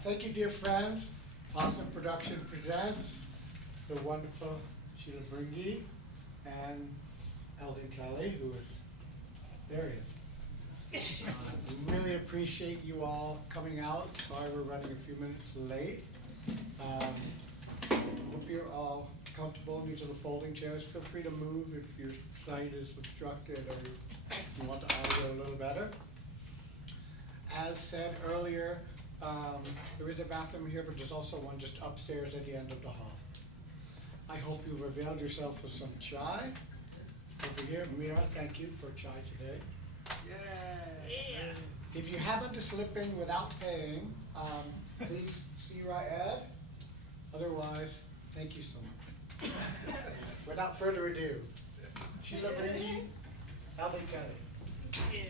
Thank you, dear friends. Awesome Production presents the wonderful Sheela Bringi and Elden Kelly, who is, there he is. We really appreciate you all coming out. Sorry we're running a few minutes late. Hope you're all comfortable. These are the folding chairs. Feel free to move if your sight is obstructed or you want the audio a little better. As said earlier, there is a bathroom here, but there's also one just upstairs at the end of the hall. I hope you've availed yourself of some chai. Over here, Mira, thank you for chai today. Yeah. If you happen to slip in without paying, please see Ed. Otherwise, thank you so much. Without further ado, Sheela Bringi, Elden Kelly. Yeah.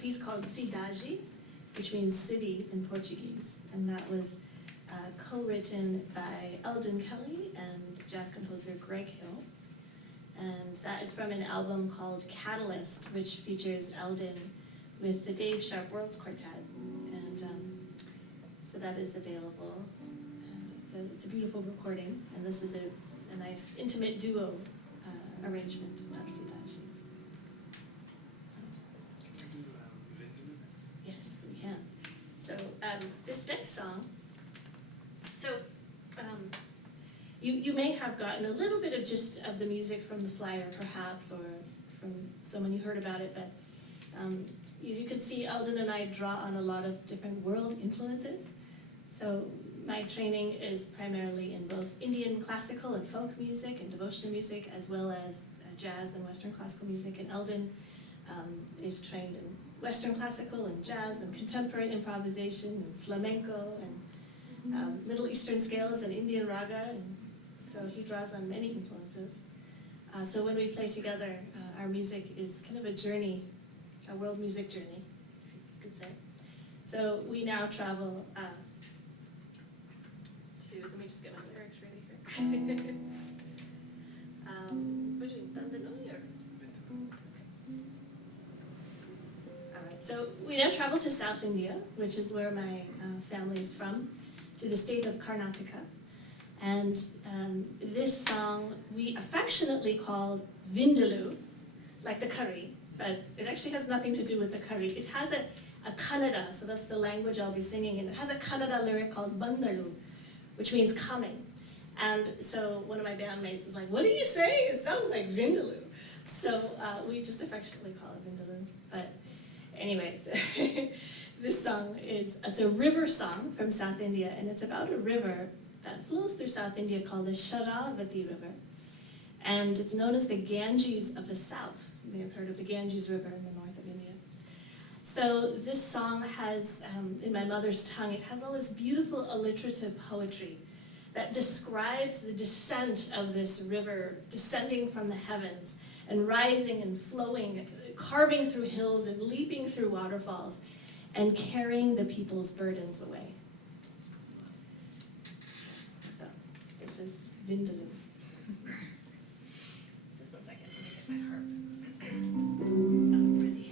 piece called Cidade, which means city in Portuguese, and that was co-written by Elden Kelly and jazz composer Greg Hill. And that is from an album called Catalyst, which features Elden with the Dave Sharp Worlds Quartet. And so that is available. And it's a beautiful recording, and this is a nice intimate duo arrangement of Cidade. Can you do Vindaloo? Yes, we can. So this next song, you may have gotten a little bit of gist of the music from the flyer, perhaps, or from someone you heard about it, but as you can see, Elden and I draw on a lot of different world influences. So my training is primarily in both Indian classical and folk music and devotional music, as well as jazz and Western classical music. And Elden is trained in Western classical and jazz and contemporary improvisation and flamenco and Middle Eastern scales and Indian raga. And so he draws on many influences. So when we play together, our music is kind of a journey, a world music journey, you could say. So we now travel let me just get my lyrics ready here. We're doing Vindaloo or? Alright, so we now travel to South India, which is where my family is from, to the state of Karnataka. And this song we affectionately call Vindaloo, like the curry, but it actually has nothing to do with the curry. It has a Kannada, so that's the language I'll be singing in. It has a Kannada lyric called Bandalu, which means coming. And so one of my bandmates was like, "What are you saying? It sounds like Vindaloo." So we just affectionately call it Vindaloo. But anyways, this song it's a river song from South India, and it's about a river that flows through South India called the Sharavati River. And it's known as the Ganges of the South. You may have heard of the Ganges River in the north of India. So this song has, in my mother's tongue, it has all this beautiful alliterative poetry that describes the descent of this river, descending from the heavens and rising and flowing, carving through hills and leaping through waterfalls and carrying the people's burdens away. So this is Vindaloo. Just one second, let me get my harp. Oh, ready.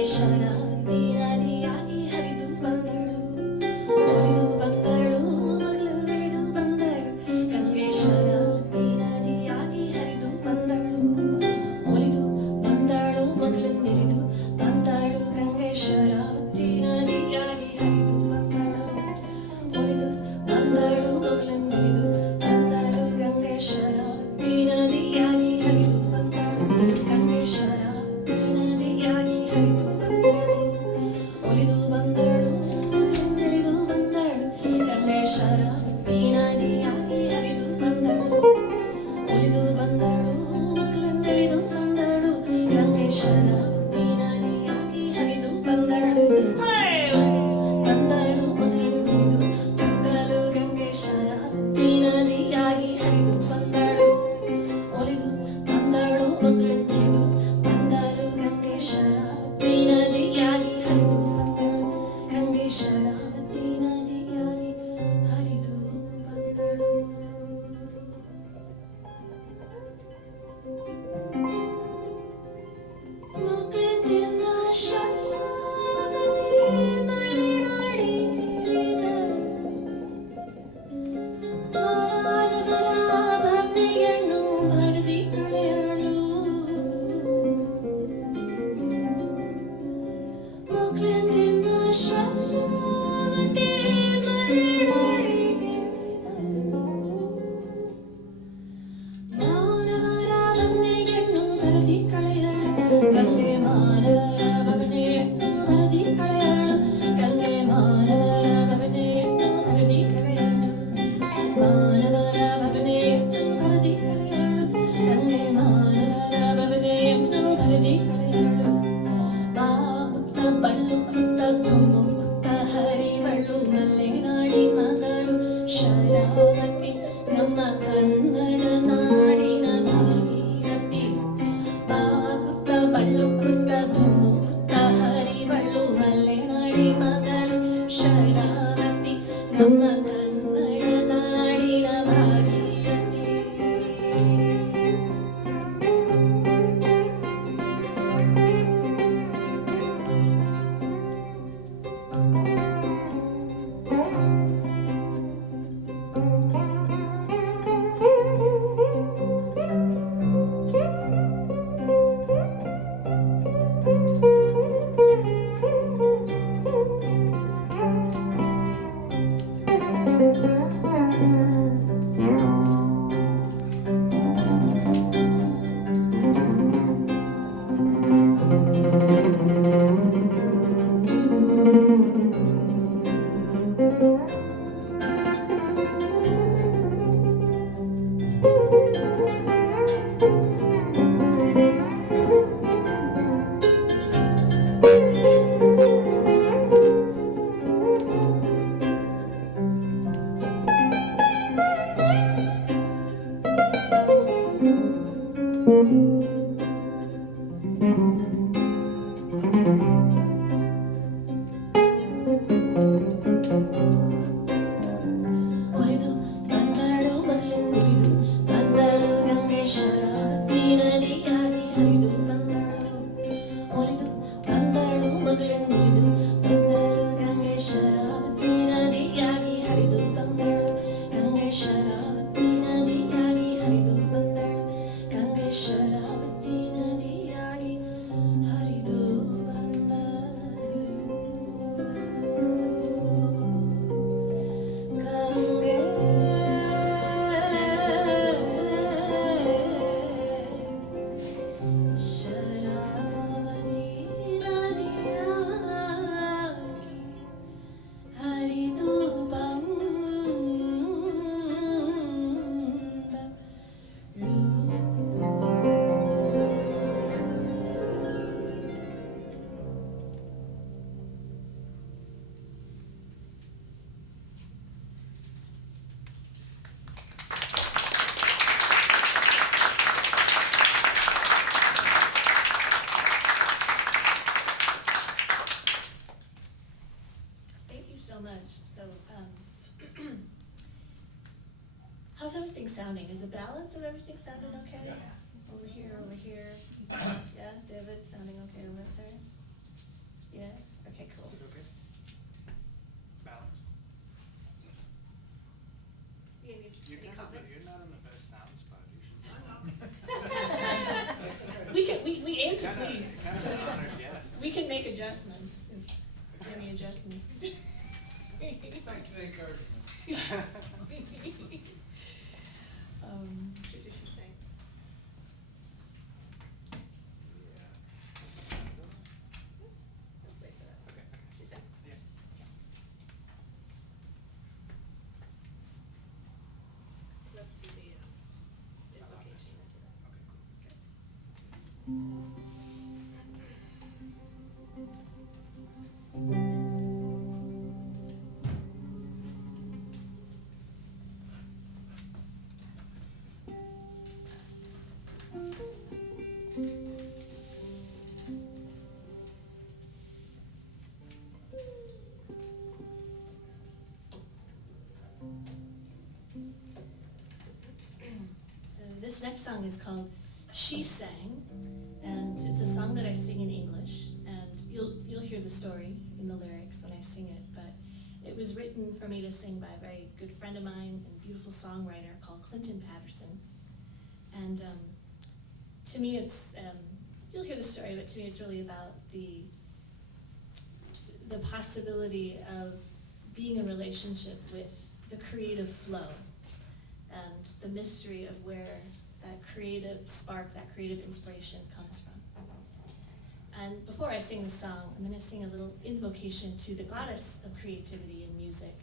ಗಂಗೆ ಶರಾವತಿ ನದಿಯಾಗಿ ಹರಿದು ಬಂದಳು ಒಲಿದು ಬಂದಳು ಮಗಳಂದೆಳೆದು ಬಂದಳು ಗಂಗೆ ಶರಾವತಿ ನದಿಯಾಗಿ ಹರಿದು ಬಂದಳು ಒಲಿದು ಬಂದಳು ಮಗಳಂದೆಳೆದು ಬಂದಳು ಗಂಗೆ ಶರಾವತಿ ನದಿಯಾಗಿ ಹರಿದು ಬಂದಳು ಒಲಿದು ಬಂದಳು ಮಗಳಂದೆಳೆದು ಬಂದಳು ಗಂಗೆ ಶರಾವತಿ ನದಿಯಾಗಿ ಹರಿದು ಬಂದಳು ಗಂಗೆ ಶರಾವತಿ ನದಿಯಾಗಿ ಹರಿದು ಬಂದಳು ಒಲಿದು ಬಂದಳು ಮಗಳಂದೆಳೆದು ಬಂದಳು ಗಂಗೆ ಶರಾವತಿ ನದಿಯಾಗಿ ಹರಿದು ಬಂದಳು ಒಲಿದು ಬಂದಳು ಮಗಳಂದೆಳೆದು ಬಂದಳು ಗಂಗೆ ಶರಾವತಿ ನದಿಯಾಗಿ ಹರಿದು ಬಂದಳು ಒಲಿದು ಬಂದಳು ಮಗಳಂದೆಳೆದು ಬಂದಳು ಗಂಗೆ ಶರಾವತಿ ನದಿಯಾಗಿ ಹರಿದು ಬಂದಳು ಒಲಿದು ಬಂದಳು ಮಗಳಂದೆಳೆದು ಬಂದಳು ಗಂಗೆ ಶರಾವತಿ ನದಿಯಾಗಿ ಹರಿದು ಬಂದಳು ಗಂಗೆ ಶರಾವತಿ ನದಿಯಾಗಿ ಹರಿದು ಬಂದಳು. ಮುಖದಿಂದ ಶರಾವತಿ ಮಲೆನಾಡಿಗಿಳಿದಳು. ಮಾನವರ ಭಕ್ತಿಯನ್ನು ಬರೆದಿ ಕಳೆಯಳು. ಮುಖದಿಂದ ಶರಾವತಿ ಮಲೆನಾಡಿಗಿಳಿದಳು. ಮಾನವರ ಭವನೆಯನ್ನು ಬರೆದಿ ಕಳೆಯಳು ಗಂಗೆ ಮಾನವರ ಭವನೆಯನ್ನು ಬರೆದಿ ಕಳೆಯಳು ಗಂಗೆ ಮಾನವರ ಭವನೆಯನ್ನು ಬರೆದಿ ಕಳೆಯಳು ಮಾನವರ ಭವನೆಯನ್ನು ಬರೆದಿ ಕಳೆಯಳು ಗಂಗೆ ಮಾನವರ ಭವನೆಯನ್ನು ಬರೆದಿ ಕಳೆಯಳು ಬಾಗುತ್ತ ಬಳ್ಳು ಕುತ್ತ ತುಂಬು ಕುತ್ತ ಹರಿವಳ್ಳು ಮಲೆನಾಡಿ ಮಗಳು ಶರಾವತಿ ನಮ್ಮ ಕನ್ನಡ ನಾಡಿನ ಭಾಗೀರಥಿ ಬಾಗುತ್ತ ಬಳ್ಳು ಕುತ್ತ ತುಂಬು ಕುತ್ತ ಹರಿವಳ್ಳು ಮಲೆನಾಡಿ ಮಗಳು ಶರಾವತಿ ನಮ್ಮ ಕನ್ನಡ ನಾಡಿನ ಭಾಗೀರಥಿ. ಒಲಿದು ಬಂದಳು ಮಗಳಂದೆಳೆದು ಬಂದಳು ಗಂಗೆ ಶರಾವತಿ ನದಿಯಾಗಿ ಹರಿದು ಬಂದಳು ಒಲಿದು ಬಂದಳು ಮಗಳಂದೆಳೆದು ಬಂದಳು ಗಂಗೆ ಶರಾವತಿ ನದಿಯಾಗಿ ಹರಿದು ಬಂದಳು ಗಂಗೆ ಶರಾವತಿ ನದಿಯಾಗಿ ಹರಿದು ಬಂದಳು ಗಂಗೆ ಶರಾವತಿ ನದಿಯಾಗಿ ಹರಿದು ಬಂದಳು ಗಂಗೆ ಶರಾವತಿ ನದಿಯಾಗಿ ಹರಿದು Thank you so much. So, how's everything sounding? Is the balance of everything sounding okay? Over here, over here. Yeah, David, sounding okay over there? adjustments, if any adjustments. Thank you for the encouragement. What did she say? Let's wait for that. Okay. She said. Yeah. Let's do the invocation into that. Okay, cool. So this next song is called She Sang, and it's a song that I sing in English, and you'll hear the story in the lyrics when I sing it, but it was written for me to sing by a very good friend of mine and beautiful songwriter called Clinton Patterson. And to me it's, you'll hear the story, but to me it's really about the possibility of being in a relationship with the creative flow and the mystery of where that creative spark, that creative inspiration comes from. And before I sing the song, I'm going to sing a little invocation to the goddess of creativity in music,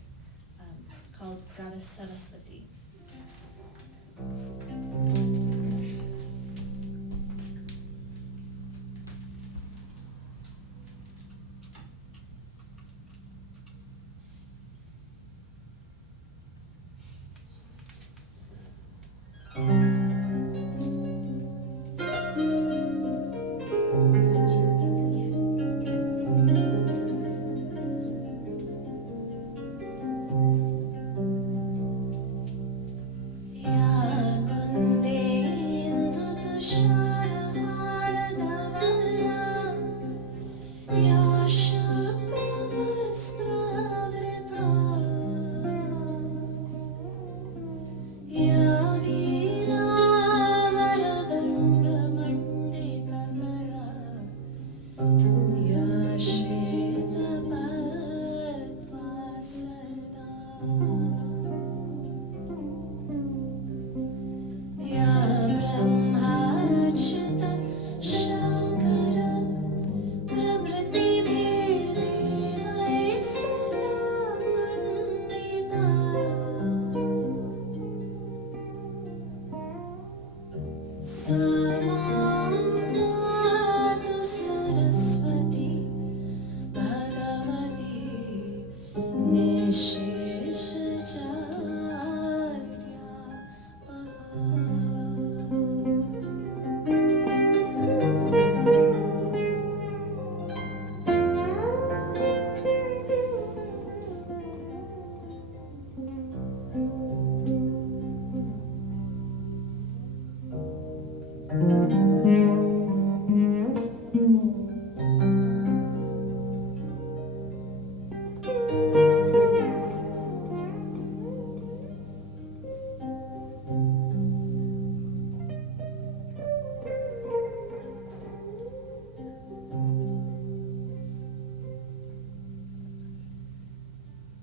called Goddess Saraswati.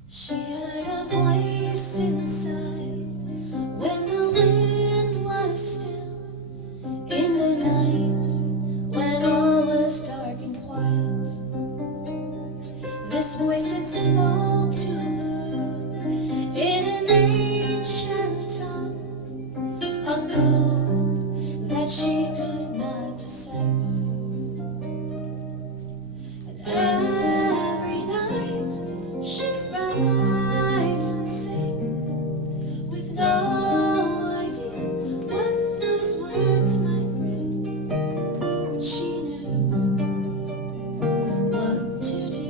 She heard a voice inside when the wind was still, in the night when all was dark and quiet. This voice it spoke to her in an ancient tongue, a code that she could not decipher. And every night she'd rise and sing with no idea what those words might bring, but she knew what to do.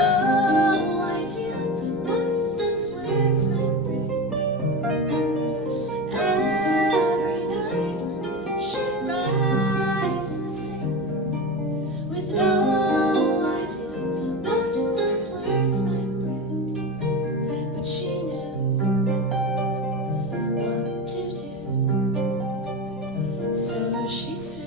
no idea what those words might bring. Every night she'd rise and sing, with no idea what those words might bring. But she knew what to do, so she sang.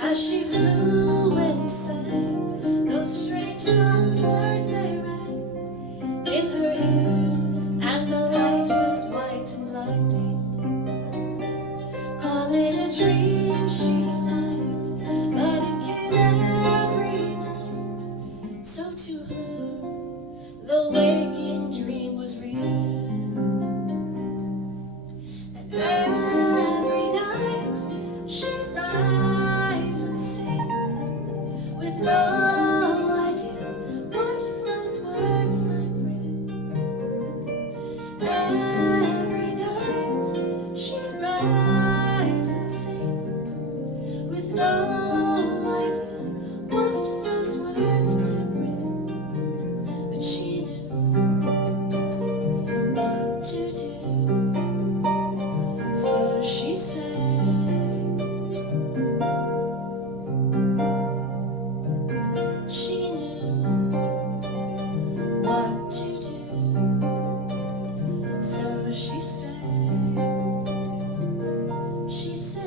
As she flew and sang those strange songs, words they rang in her ears, and the light was white and blinding. Call it a dream she might, but it came every night. So to her, the waking dream was real. And every night she'd rise and sing, with no idea what those words might bring. Every night she'd rise and sing, with no idea what those words might bring. But she knew what to do, so she sang. She knew what to do, so she sang. She sang.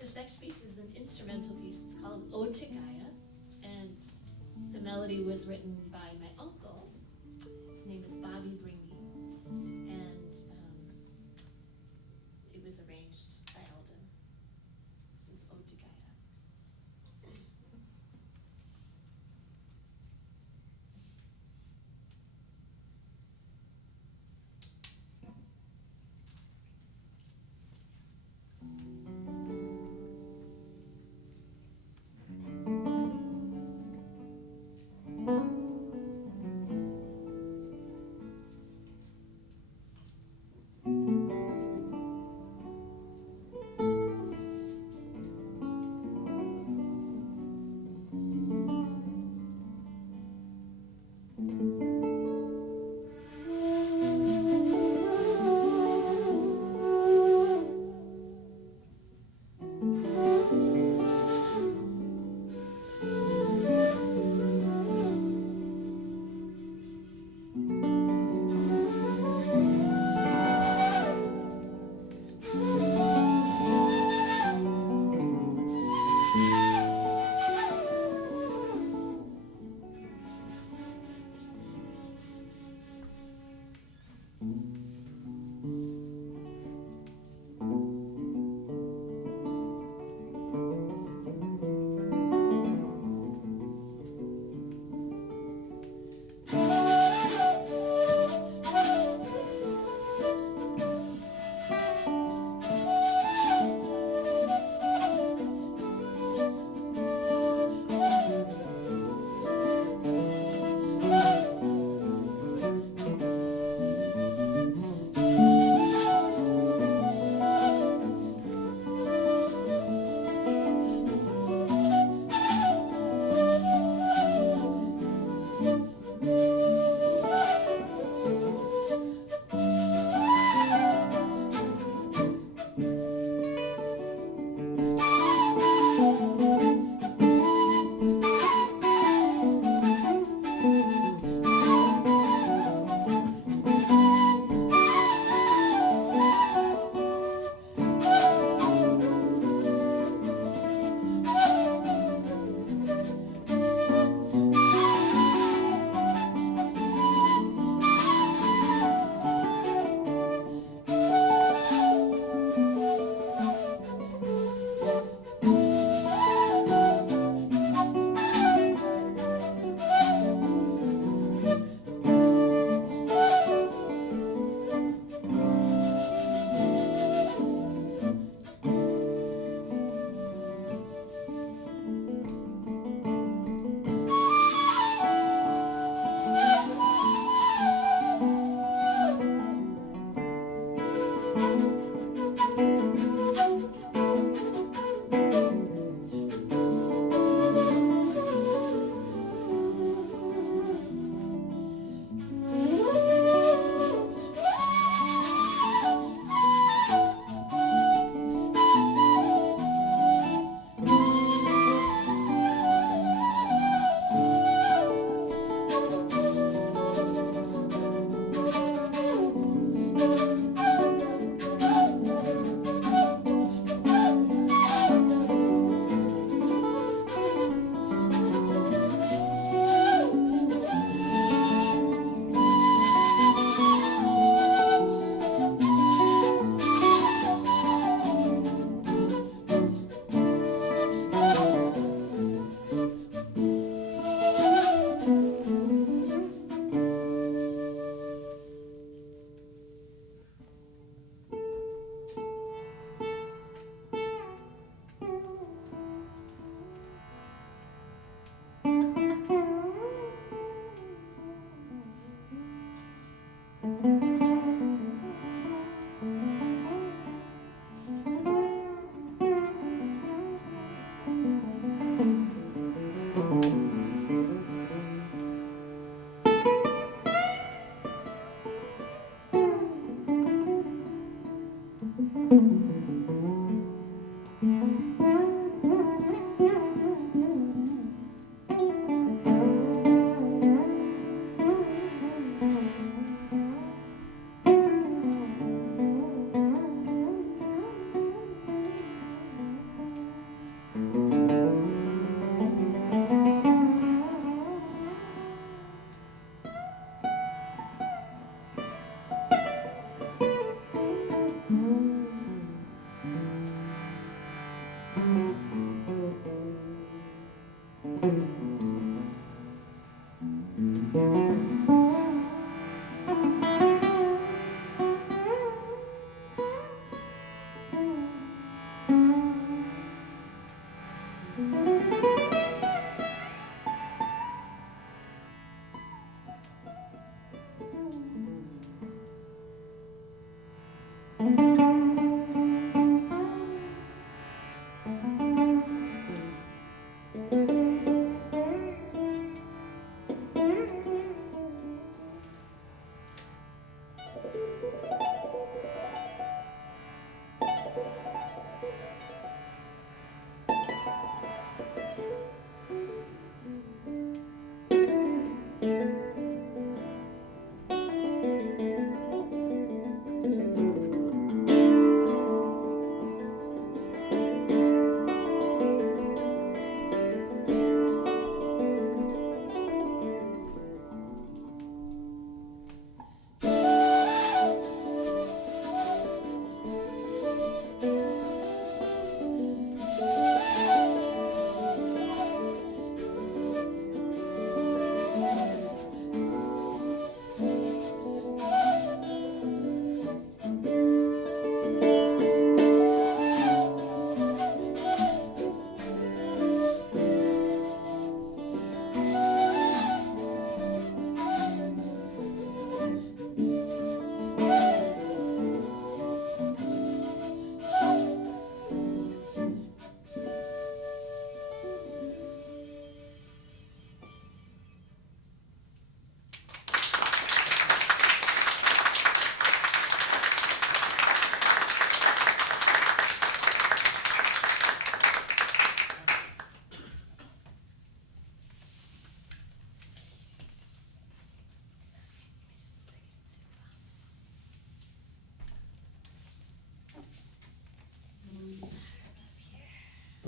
This next piece is an instrumental piece. It's called Ode to Gaia, and the melody was written by my uncle. His name is Bringi, and it was arranged by Elden. This is Ode to Gaia.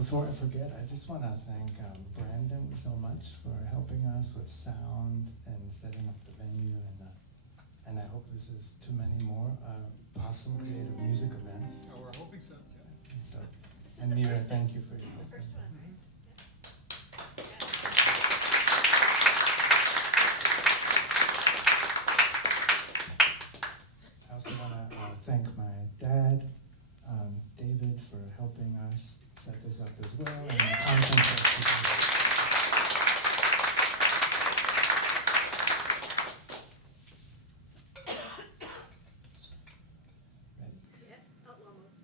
Before I forget, I just want to thank Brandon so much for helping us with sound and setting up the venue, and I hope this is to many more awesome creative music events. Oh, we're hoping so, yeah. And so, This is and the Nira, first thank you for your The help. first one, right? I also want to thank my dad, David, for helping us set this up as well, and the conference yesterday. Ready? Yeah, oh, almost.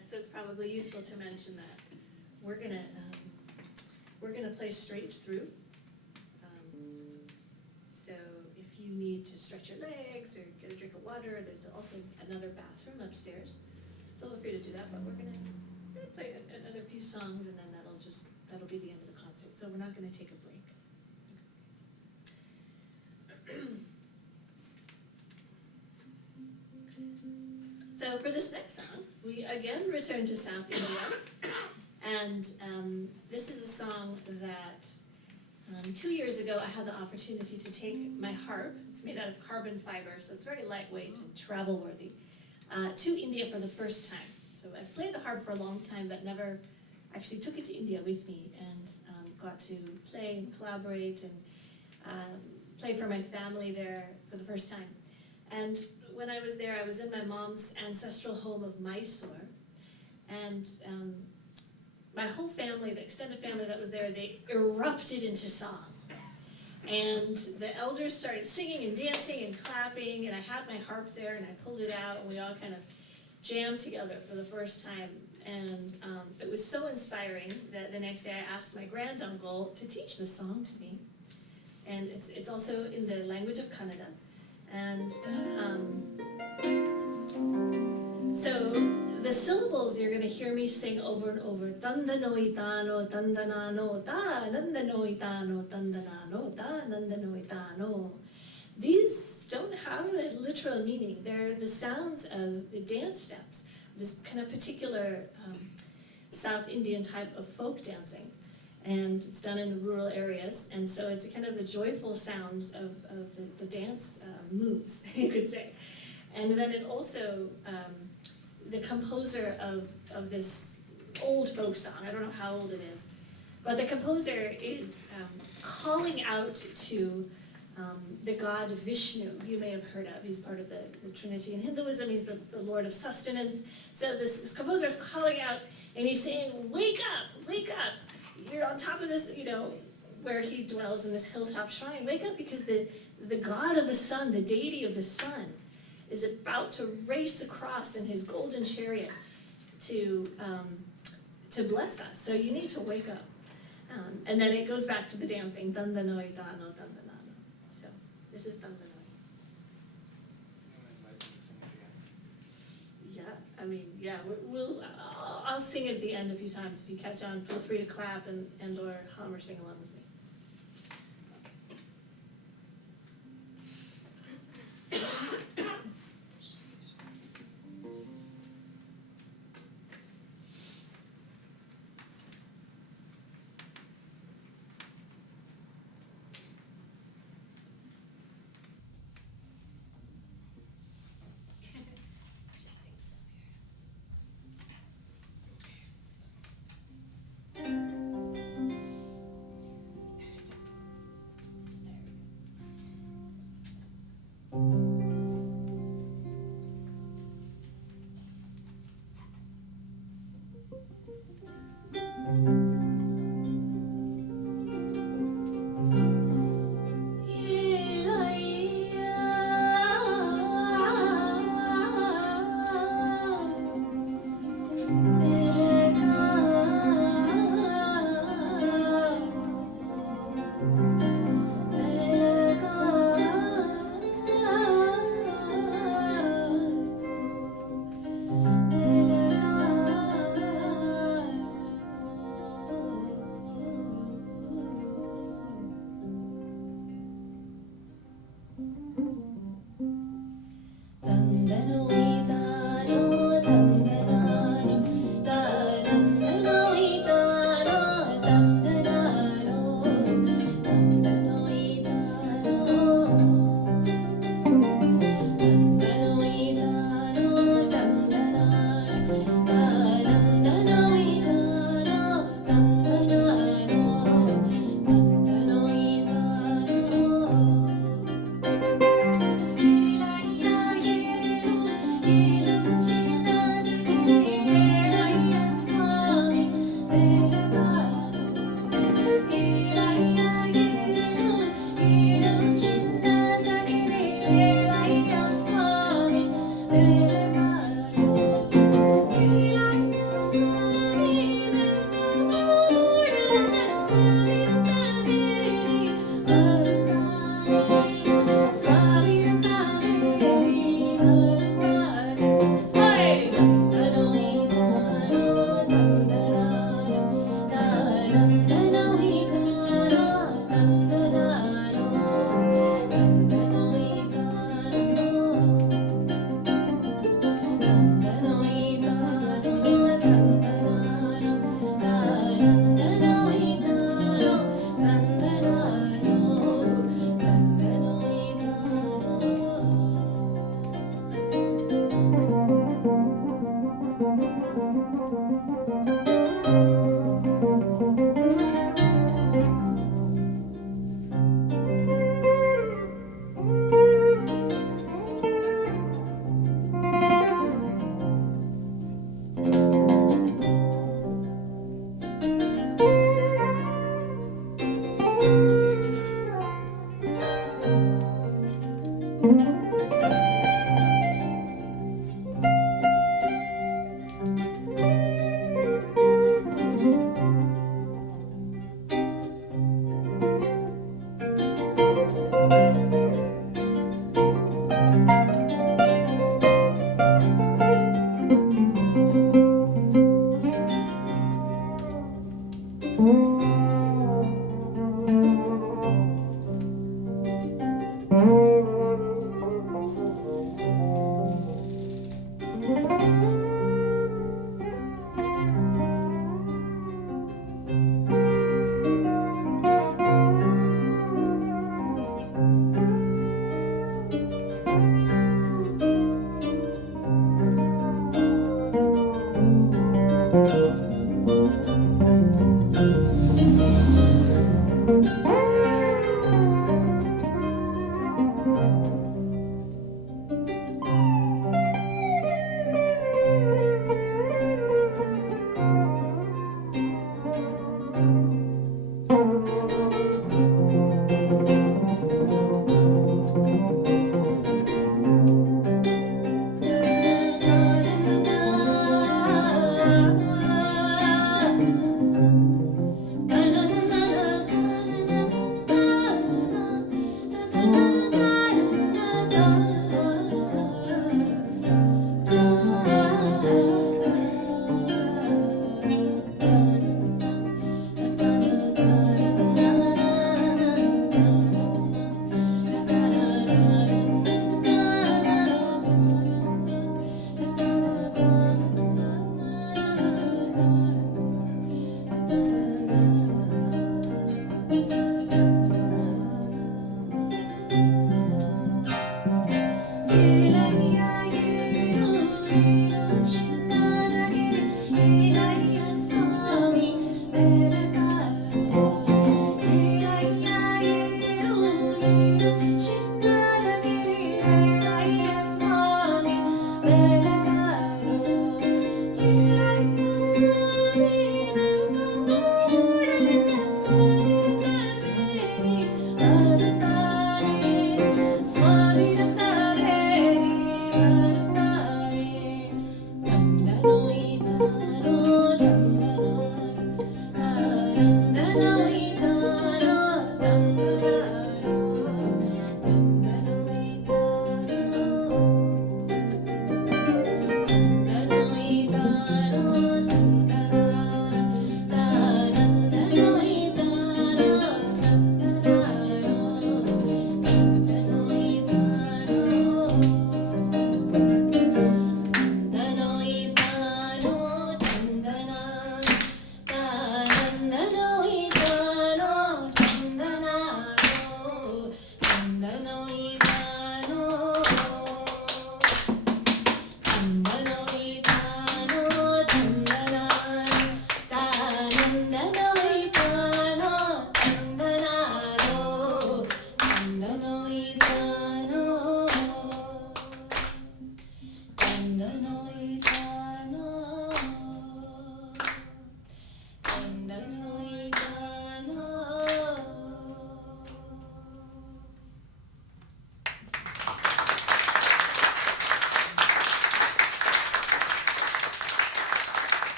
So it's probably useful to mention that we're gonna play straight through. So if you need to stretch your legs or get a drink of water, there's also another bathroom upstairs. So feel free to do that, but we're gonna play another few songs and then that'll be the end of the concert. So we're not gonna take a break. So for this next song, we again return to South India, and this is a song that 2 years ago I had the opportunity to take my harp. It's made out of carbon fiber, so it's very lightweight and travel worthy, to India for the first time. So I've played the harp for a long time, but never actually took it to India with me, and got to play and collaborate and play for my family there for the first time. And when I was there, I was in my mom's ancestral home of Mysore, and my whole family, the extended family that was there, they erupted into song. And the elders started singing and dancing and clapping, and I had my harp there, and I pulled it out, and we all kind of jammed together for the first time. And it was so inspiring that the next day I asked my granduncle to teach this song to me. And it's also in the language of Kannada. And so the syllables you're going to hear me sing over and over. Tandanoitano, tandanano, ta, nandanoitano, tandanano, ta, nandanoitano. These don't have a literal meaning. They're the sounds of the dance steps, this kind of particular South Indian type of folk dancing. And it's done in rural areas, and so it's kind of the joyful sounds of the dance moves, you could say. And then it also, the composer of this old folk song, I don't know how old it is, but the composer is calling out to the god Vishnu, you may have heard of. He's part of the Trinity in Hinduism. He's the Lord of sustenance. So this composer is calling out, and he's saying, wake up, wake up. You're on top of this, where he dwells in this hilltop shrine. Wake up, because the god of the sun, the deity of the sun, is about to race across in his golden chariot to bless us. So you need to wake up. And then it goes back to the dancing. Dandanoi dano dandanano. So this is Dandanoi. Yeah, I'll sing it at the end a few times. If you catch on, feel free to clap and or hum or sing along with me. Yeah.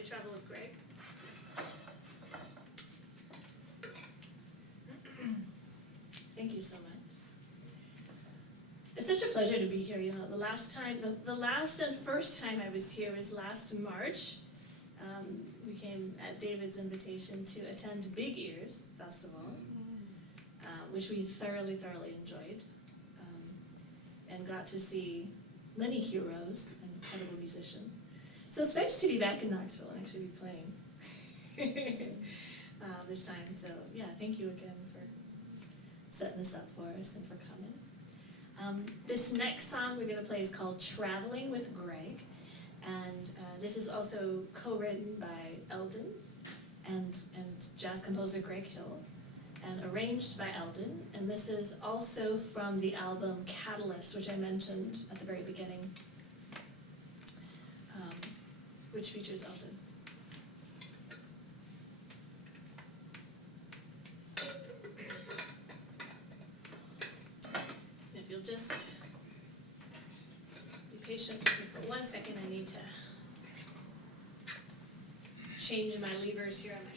we travel with Greg. Thank you so much. It's such a pleasure to be here. You know, the last and first time I was here was last March. We came at David's invitation to attend Big Ears Festival, which we thoroughly enjoyed, and got to see many heroes and incredible musicians. So it's nice to be back in Knoxville and actually be playing this time. So yeah, thank you again for setting this up for us and for coming. This next song we're going to play is called Traveling with Greg, and this is also co-written by Elden and jazz composer Greg Hill, and arranged by Elden, and this is also from the album Catalyst, which I mentioned at the very beginning, which features Elden. And if you'll just be patient with me for 1 second, I need to change my levers here on my harp.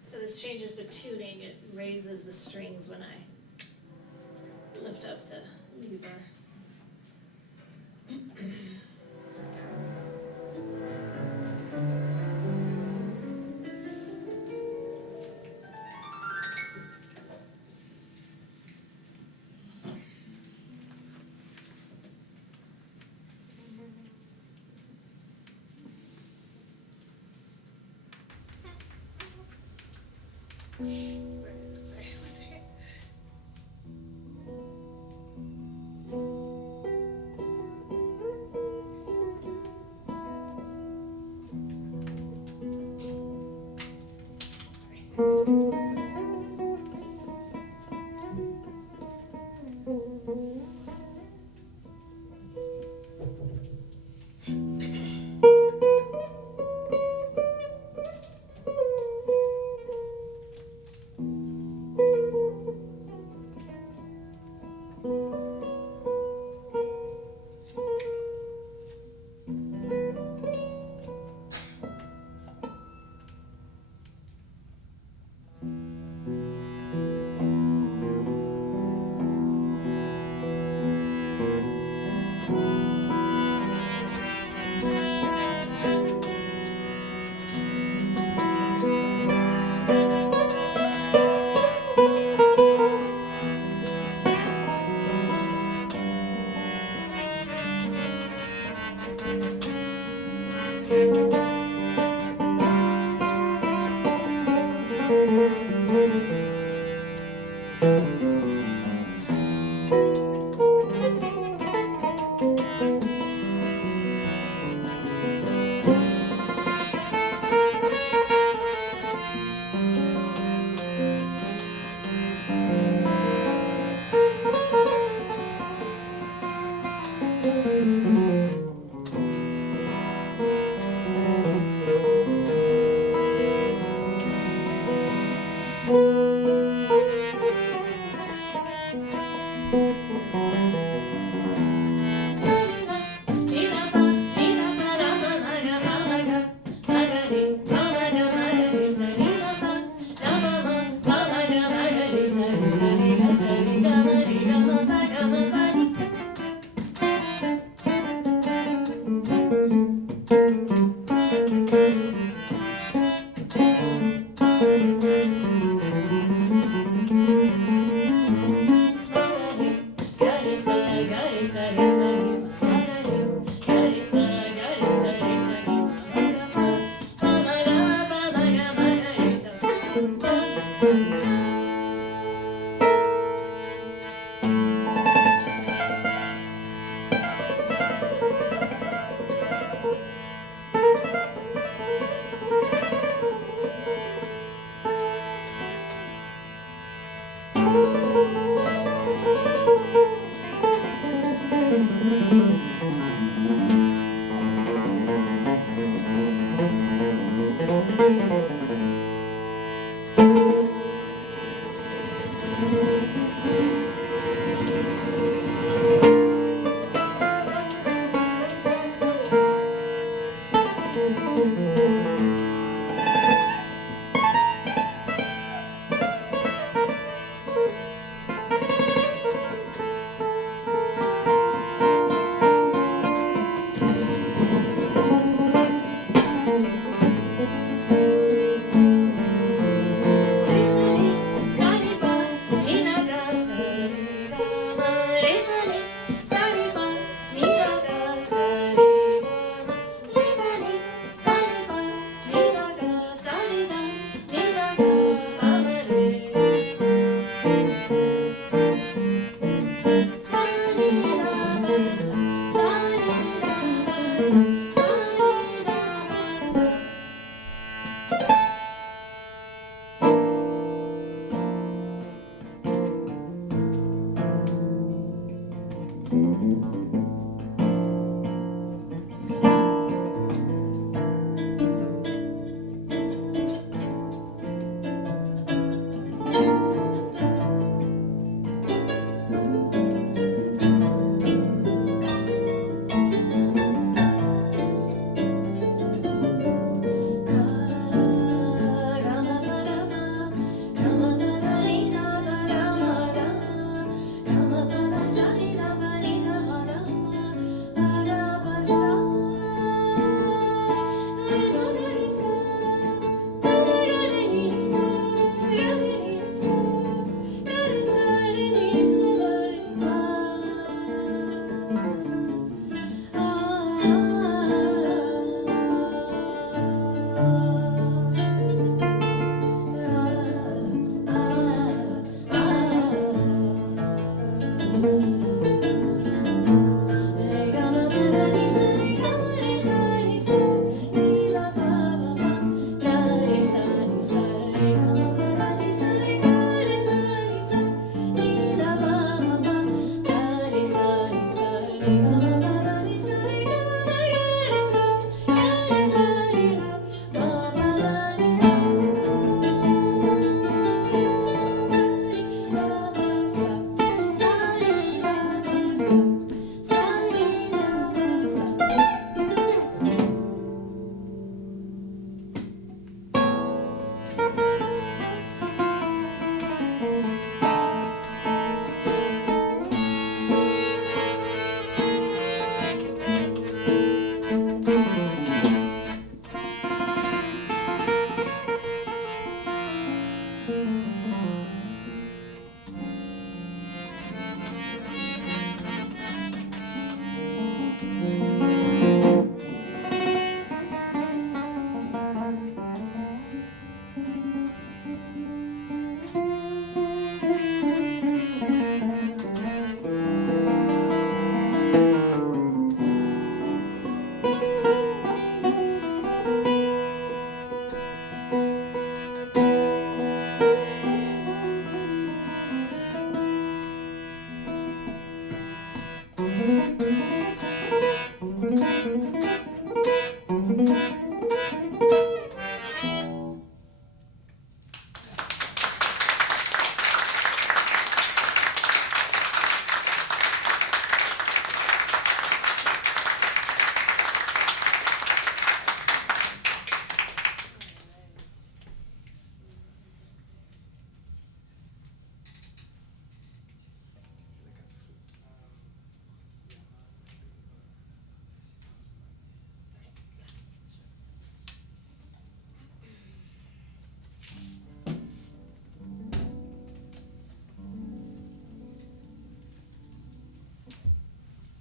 So this changes the tuning, it raises the strings when I lift up the lever. Where is it? Sorry, one second.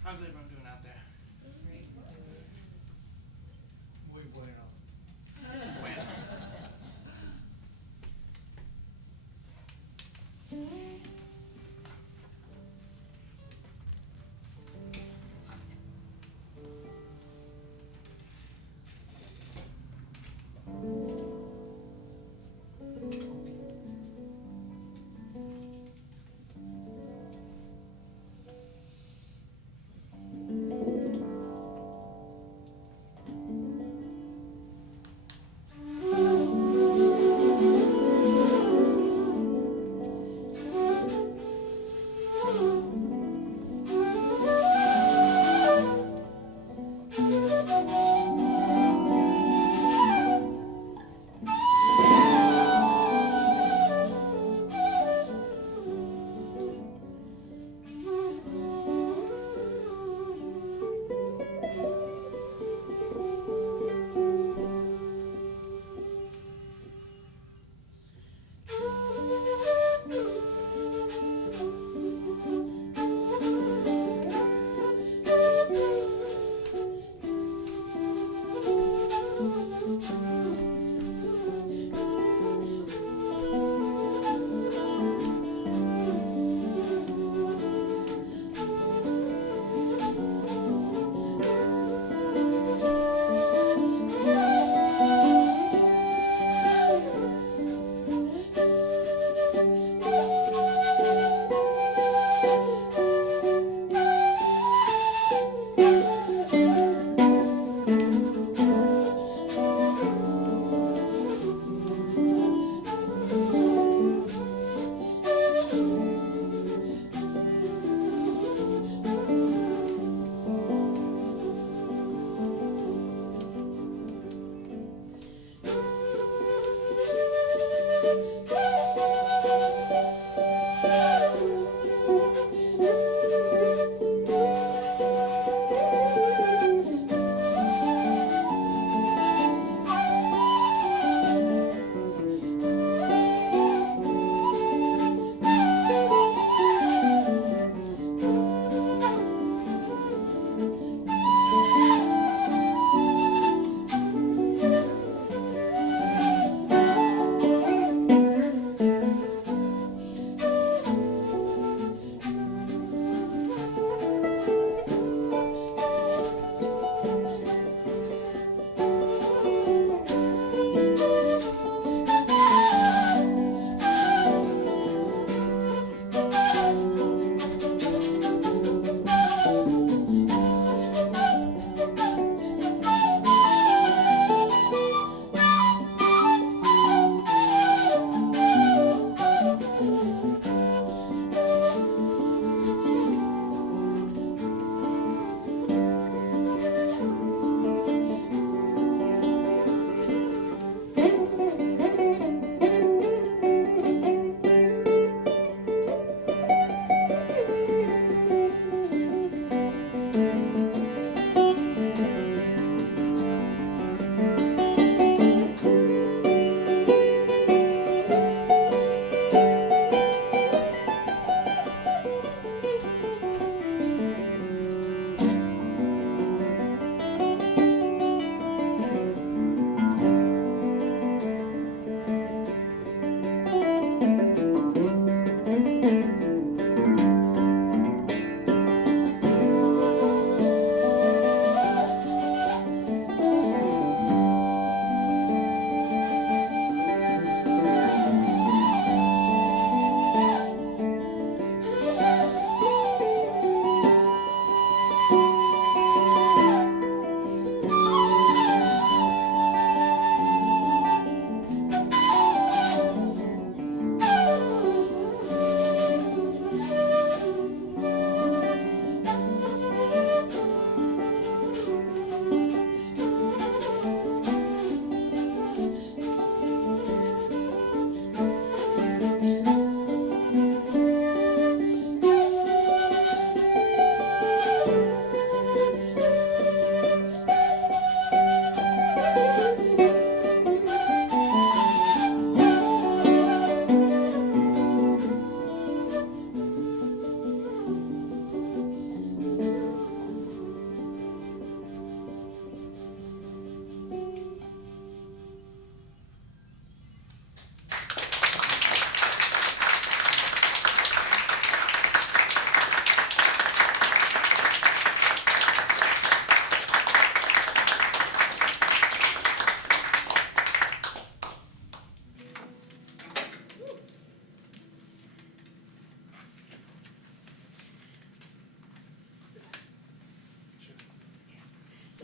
How's everyone doing out there? Muy bueno. Bueno.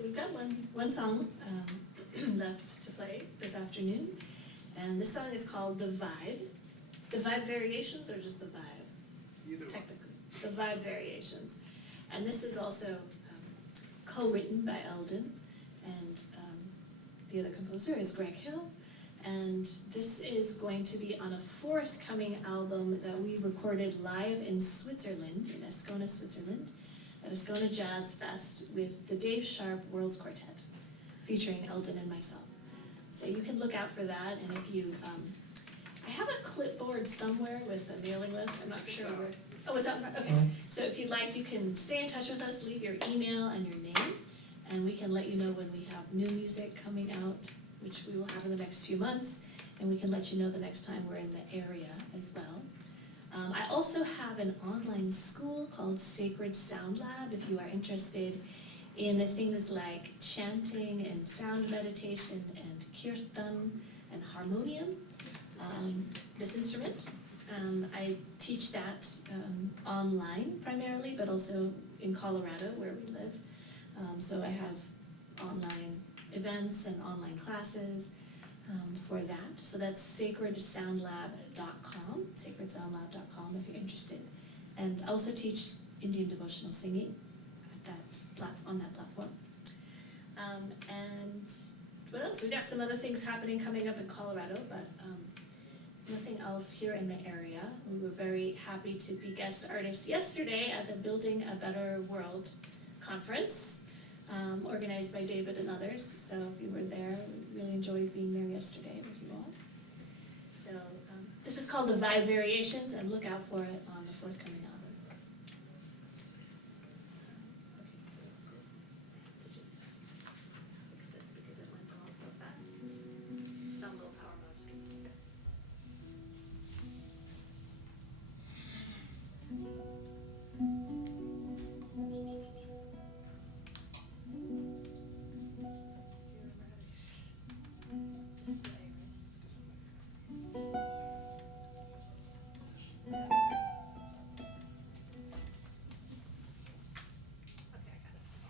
So we've got one song left to play this afternoon, and this song is called The Vibe. The Vibe Variations, or just The Vibe? Either one. Technically. The Vibe Variations. And this is also co-written by Elden, and the other composer is Greg Hill. And this is going to be on a forthcoming album that we recorded live in Switzerland, in Ascona, Switzerland, at Ascona Jazz Fest with the Dave Sharp Worlds Quartet, featuring Elden and myself. So you can look out for that, and if you, I have a clipboard somewhere with a mailing list, I'm not sure where. Oh, it's out front, okay. So if you'd like, you can stay in touch with us, leave your email and your name, and we can let you know when we have new music coming out, which we will have in the next few months, and we can let you know the next time we're in the area as well. I also have an online school called Sacred Sound Lab if you are interested in things like chanting and sound meditation and kirtan and harmonium, this instrument. I teach that online primarily, but also in Colorado where we live. So I have online events and online classes for that. So that's sacredsoundlab.com, sacredsoundlab.com if you're interested. And I also teach Indian devotional singing at on that platform. And what else? We got some other things happening coming up in Colorado, but nothing else here in the area. We were very happy to be guest artists yesterday at the Building a Better World conference, organized by David and others. So if you were there, we really enjoyed being there yesterday with you all. So this is called the Vibe Variations, and look out for it on the forthcoming album. Okay, so this, I have to just fix this because it went off real fast. It's on low power mode, just give me a second. Do you remember how to display, right? Okay, I got it.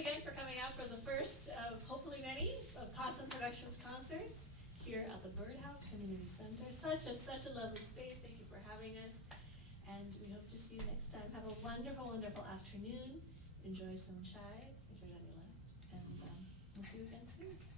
again for coming out for the first of hopefully many of Possum Productions concerts here at the Birdhouse Community Center. Such a lovely space. Thank you for having us. And we hope to see you next time. Have a wonderful, wonderful afternoon. Enjoy some chai, if there's any left. And we'll see you again soon.